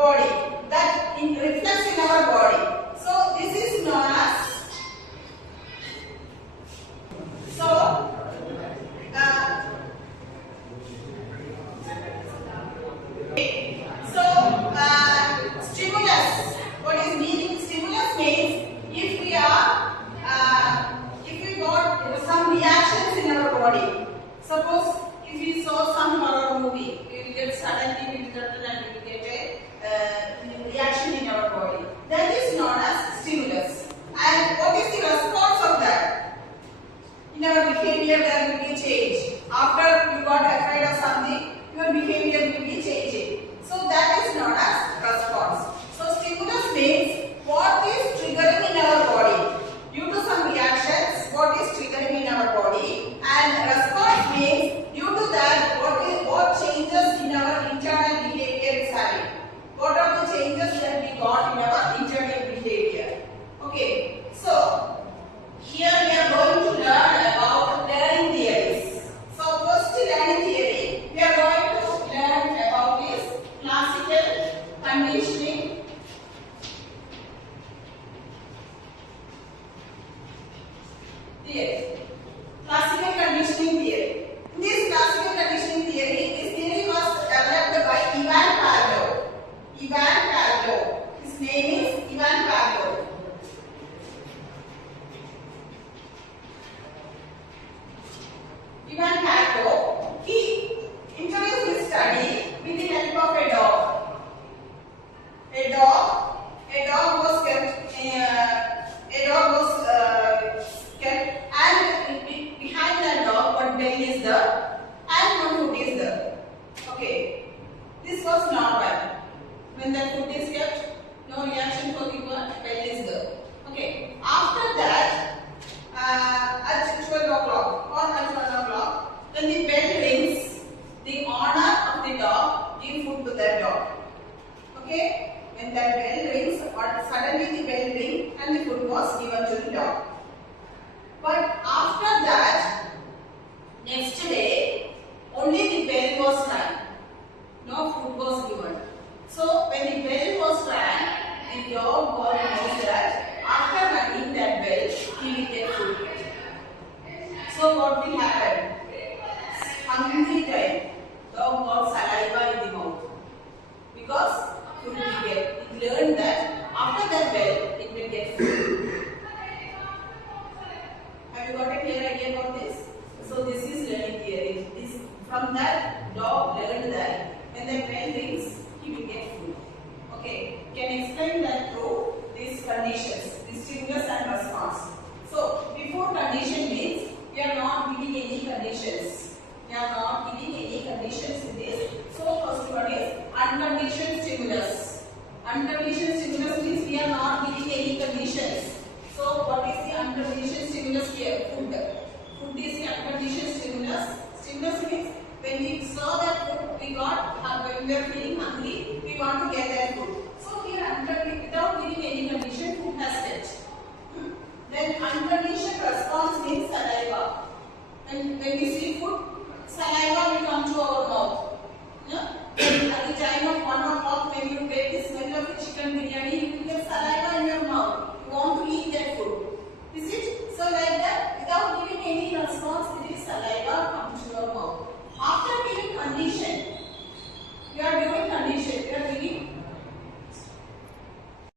body, that reflects in our body. So this is known as stimulus. What is meaning? Stimulus means if we got some reactions in our body. Suppose if we saw some horror movie, we will get suddenly get a reaction in our body. That is known as stimulus. And what is the response of that? In our behavior there will be change. After you got afraid of something, your behavior will be changing. So that is known as response. So stimulus means what is triggering in our body. Due to some reactions, what is triggering in our body, and response means due to that what changes in our internal behavior is having. What are the changes that we got in our internal behavior? Okay, so here we are going to learn about learning theories. So first learning theory, we are going to learn about this classical conditioning theory. Classical conditioning theory. In this classical conditioning theory, this theory was developed by Ivan Pavlov. Ivan Pavlov. His name is Ivan Pavlov. Ivan Pavlov, he introduced his study with the help of a dog. A dog was kept. And behind that dog, one belly is there and one foot is there. Okay, this was normal. When the foot is kept, no reaction for the belly is there. Okay, after that, at 12 o'clock or at 1 o'clock, when the bell rings, the owner of the dog give food to that dog. Okay, when that bell rings, or suddenly the bell rings and the food was given to the dog. But after that, next day, only the bell was rang. No food was given. So when the bell was rang, the dog knows that after ringing that bell, he will get food. So what will happen? Hungry time, dog got saliva in the mouth. Because food will get. It learned that after that bell, it will get food. Have you got a clear idea about this? So this is learning theory. From that, dog learned that when the bell rings, he will get food. Okay, you can explain that through these conditions, the stimulus and response. So before condition means we are not giving any conditions. We are not giving any conditions in this. So first one is unconditioned stimulus. Unconditioned stimulus means we are not giving any conditions. So what is the unconditioned stimulus here? Food. Food is the unconditioned stimulus. Stimulus means when we saw that food we got, when we were